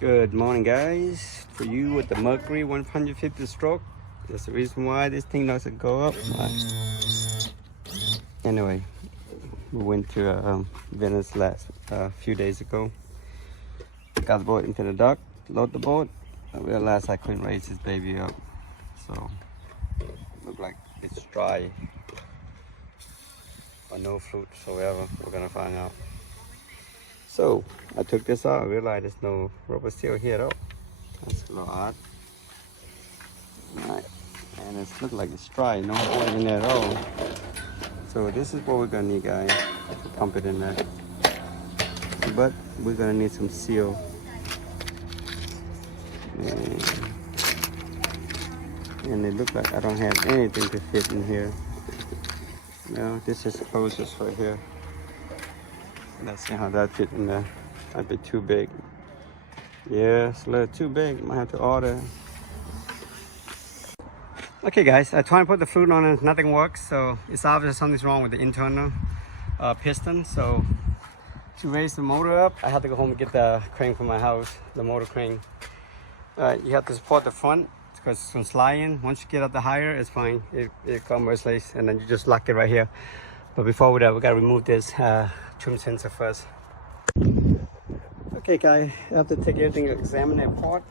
Good morning, guys. For you with the Mercury 150 stroke, that's the reason why this thing doesn't go up. Anyway, we went to Venice a few days ago. Got the boat into the dock, load the boat. I realized I couldn't raise this baby up, so it looked like it's dry or no fruit whatsoever. We're gonna find out. So I took this out. I realized there's no rubber seal here at all. That's a little odd. Alright, and it looks like it's dry, no oil in there at all. So this is what we're gonna need, guys, to pump it in there. But we're gonna need some seal. And it looks like I don't have anything to fit in here. No, this is closest for here. Let's see how that fit in there. Might be too big. Yeah, it's a little too big. Might have to order. Okay, guys, I tried to put the fruit on and nothing works. So it's obvious something's wrong with the internal piston. So to raise the motor up, I have to go home and get the crane from my house, the motor crane. You have to support the front because it's going to slide in. Once you get up the higher, it's fine. It comes place, and then you just lock it right here. But before we do that, we got to remove this trim sensor first. Okay, guys, I have to take everything and examine it apart.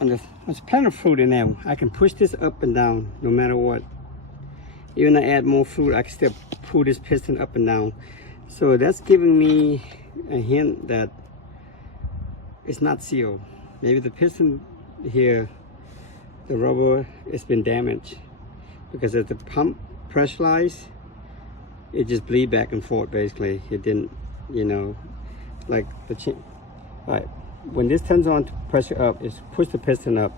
And there's plenty of fruit in there. I can push this up and down no matter what. Even if I add more fruit, I can still pull this piston up and down. So that's giving me a hint that it's not sealed. Maybe the piston here, the rubber, has been damaged. Because as the pump pressurized, it just bleed back and forth basically. It didn't, you know, like the right. When this turns on to pressure up, it's push the piston up.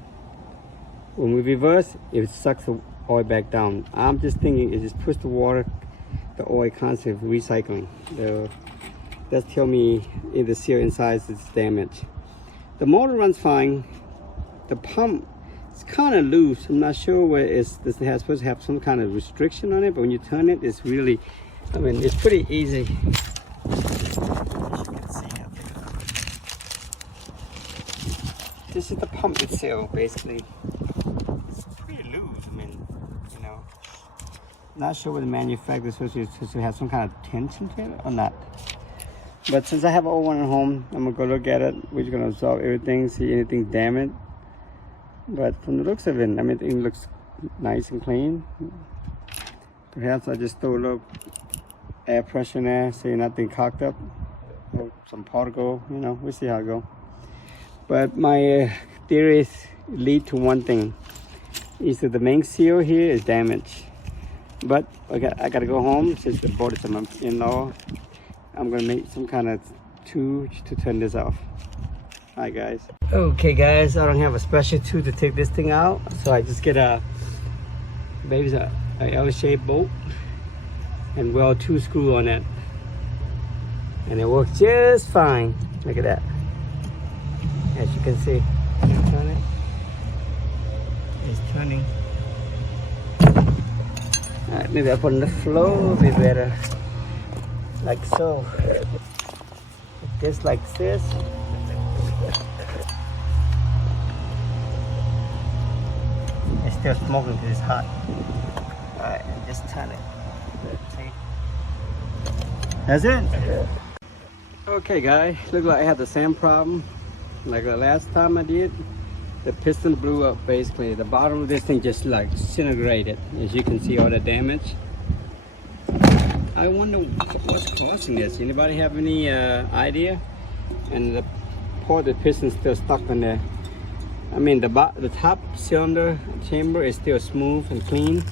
When we reverse, it sucks the oil back down. I'm just thinking it just push the water, the oil constantly recycling. That's tell me if the seal inside is damaged. The motor runs fine. The pump is kind of loose. I'm not sure where this has supposed to have some kind of restriction on it, but when you turn it, it's really, I mean, it's pretty easy. This is the pump itself, basically. It's pretty loose. I mean, you know, not sure whether the manufacturer is supposed to have some kind of tension to it or not. But since I have an old one at home, I'm gonna go look at it. We're just gonna absorb everything, see anything damaged. But from the looks of it, I mean, it looks nice and clean. Perhaps I just throw a little air pressure in there, so nothing cocked up, or some particle. You know, we'll see how it goes. But my theories lead to one thing: is that the main seal here is damaged. But I gotta go home since the boat is my in-law. I'm gonna make some kind of tool to turn this off. Hi guys. Okay guys, I don't have a special tool to take this thing out, so I just get a L-shaped bolt and weld 2 screws on it, and it works just fine. Look at that. As you can see, turn it. It's turning. All right, maybe I put on the floor, it'll be better. Like so. Just like this. It's still smoking because it's hot. Alright, and just turn it. See? That's it. Okay guys, look like I had the same problem like the last time I did. The piston blew up basically. The bottom of this thing just like disintegrated. As you can see, all the damage. I wonder what's causing this. Anybody have any idea? And the part of the piston still stuck in there. I mean, the top cylinder chamber is still smooth and clean,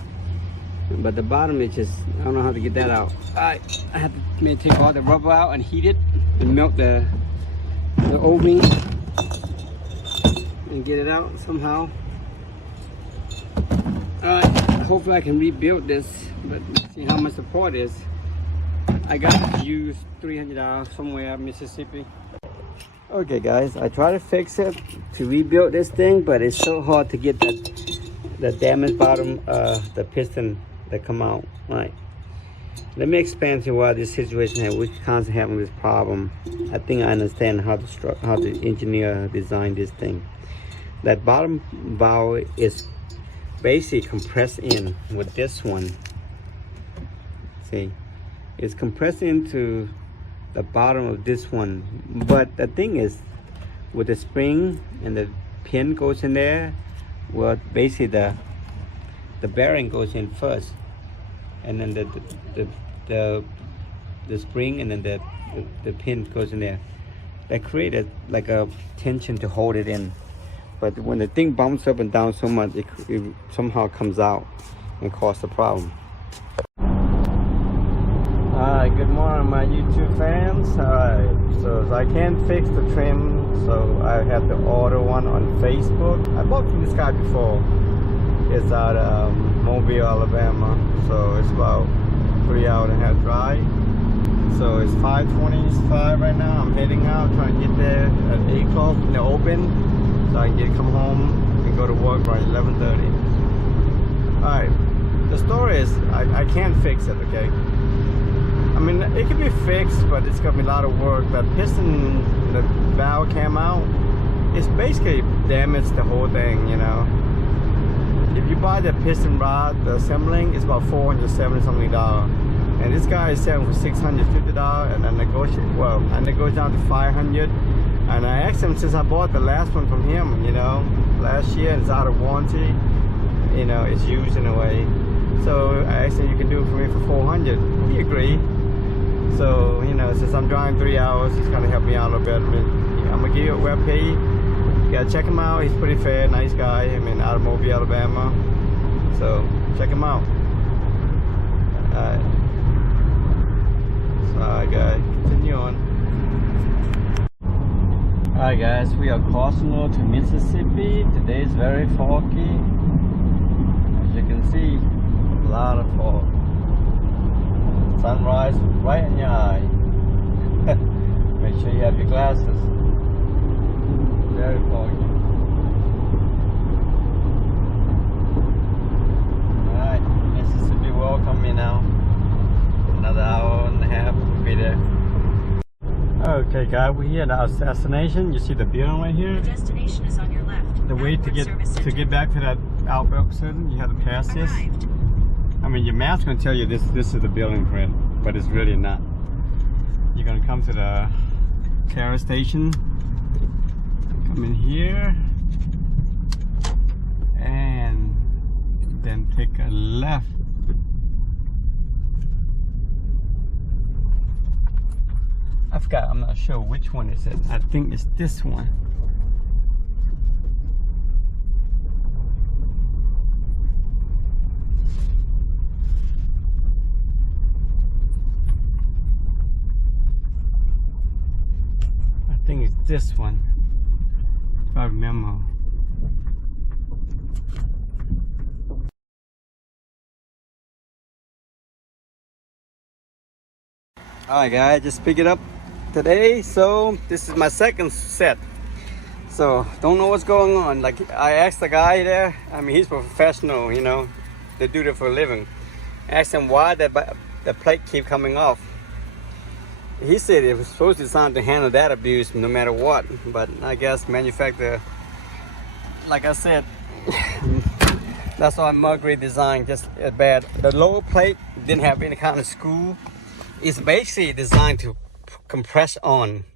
but the bottom is just, I don't know how to get that out. I have to take all the rubber out and heat it and melt the O-ring and get it out somehow. Alright, hopefully I can rebuild this, but let's see how much the part is. I got to use $300 somewhere in Mississippi. Okay guys, I try to fix it to rebuild this thing, but it's so hard to get the damaged bottom, the piston that come out. Right. Let me expand to why this situation here. We constantly having this problem. I think I understand how the engineer designed this thing. That bottom valve is basically compressed in with this one. See, it's compressed into the bottom of this one. But the thing is, with the spring and the pin goes in there, well, basically the bearing goes in first, and then the spring and then the pin goes in there. That created like a tension to hold it in. But when the thing bounces up and down so much, it somehow comes out and causes a problem. Alright, good morning my YouTube fans. Alright, so I can't fix the trim, so I have to order one on Facebook. I bought from this guy before. It's out of Mobile, Alabama, so it's about 3.5-hour drive. So it's 5:25 right now. I'm heading out, trying to get there at 8 o'clock in the open, so I can come home and go to work by 11:30. Alright, the story is I can't fix it, okay? I mean, it can be fixed, but it's gonna be a lot of work. That piston, the valve came out, it's basically damaged the whole thing, you know. If you buy the piston rod, the assembling, it's about $470 something. And this guy is selling for $650, and I negotiate down to $500. And I asked him, since I bought the last one from him, you know, last year, it's out of warranty, you know, it's used in a way. So I asked him, you can do it for me for $400. He agreed. So, you know, since I'm driving 3 hours, he's gonna help me out a little bit. I mean, I'm gonna give you a web page. You gotta check him out. He's pretty fair, nice guy. I mean, out of Mobile, Alabama. So check him out. Alright guys, continue on. Alright guys, we are crossing over to Mississippi. Today is very foggy. As you can see, a lot of fog. Sunrise right in your eye. Make sure you have your glasses. Very foggy. Alright, Mississippi, welcome me now. Another 1.5 hours, we'll be there. Okay guys, we're here at our destination. You see the building right here? The destination is on your left. The way to get back to that outboard center, you have to pass this. I mean, your map's gonna tell you this is the building print, but it's really not. You're gonna come to the carrier station, come in here, and then take a left. I forgot, I'm not sure which one is it. I think it's this one. I think it's this one, if I remember. Alright guys, just pick it up today. So this is my second set, so don't know what's going on. Like, I asked the guy there, I mean, he's professional, you know, they do that for a living. I asked him why the plate keep coming off. He said it was supposed to be designed to handle that abuse no matter what, but I guess manufacturer, like I said, that's why Mercury designed just as bad. The lower plate didn't have any kind of screw. It's basically designed to compress on,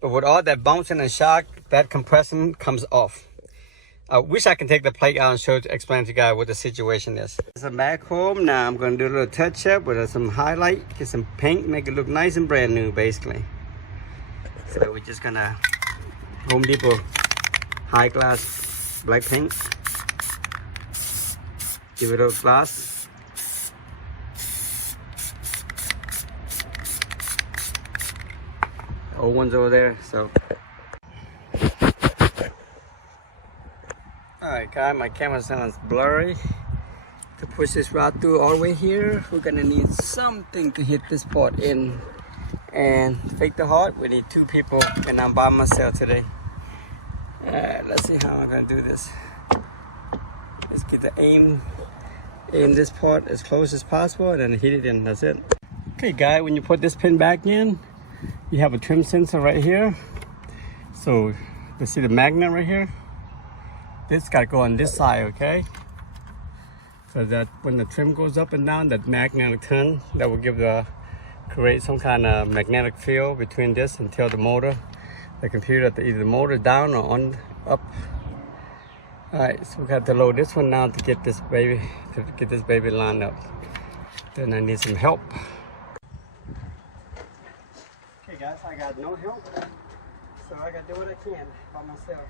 but with all that bouncing and shock, that compression comes off. I wish I can take the plate out and explain to you guys what the situation is. So back home now, I'm going to do a little touch up with some highlight, get some paint, make it look nice and brand new basically. So we're just gonna Home Depot high glass black paint, give it a glass. Old one's over there, so. Alright guys, my camera sounds blurry. To push this rod through all the way here, we're gonna need something to hit this part in. And to fake the heart, we need 2 people, and I'm by myself today. Alright, let's see how I'm gonna do this. Let's get the aim this part as close as possible, and then hit it in, that's it. Okay guys, when you put this pin back in, you have a trim sensor right here. So you see the magnet right here? This got to go on this side, okay? So that when the trim goes up and down, that magnetic turn, that will create some kind of magnetic field between this and tell the motor, the computer, that either the motor down or on up. Alright, so we got to load this one now to get this baby lined up. Then I need some help. Okay guys, I got no help, so I gotta do what I can by myself.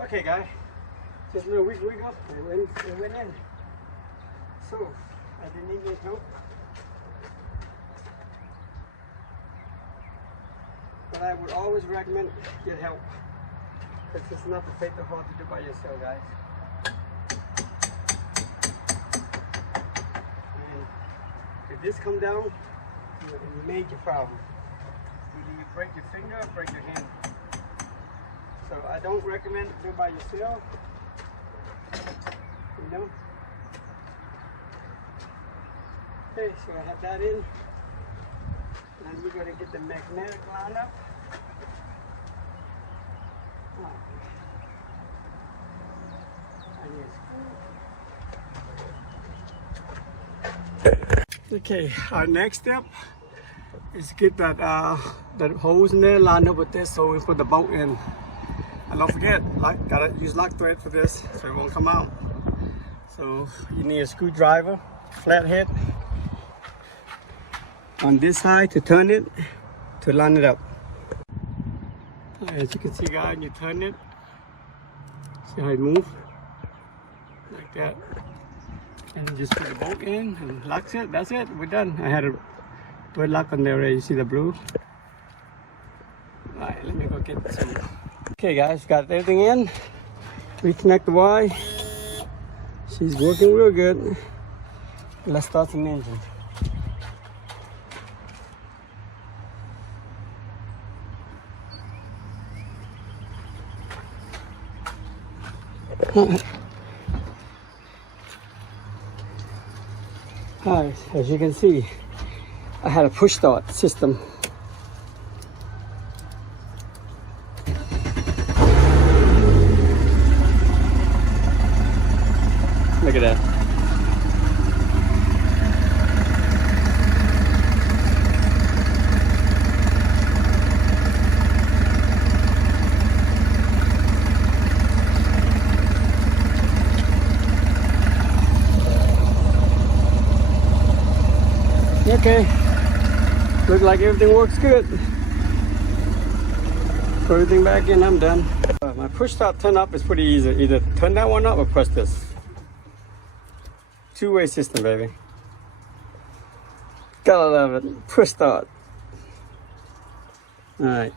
Okay guys, just a little wiggle, it went in. So, I didn't need any help. But I would always recommend get help. Because it's not the take the hard to do by yourself, guys. And if this come down, you have a major problem. Either you break your finger or break your hand. So I don't recommend do it by yourself, you know. Okay, so I have that in, and we're going to get the magnetic line up. Okay, our next step is to get that hose in there lined up with this, so we put the bolt in. And don't forget, gotta use lock thread for this so it won't come out. So you need a screwdriver, flathead on this side to turn it, to line it up. As you can see guys, you turn it, see how it moves, like that. And you just put the bolt in and locks it, that's it, we're done. I had a thread lock on there already, you see the blue? Alright, let me go get some. Okay guys, got everything in. Reconnect the Y. She's working real good. Let's start the engine. Hi, as you can see, I had a push start system. Look at that. Okay, looks like everything works good. Put everything back in, I'm done. My push start turn up is pretty easy. Either turn that one up or press this. Two-way system, baby. Gotta love it. Push start. All right.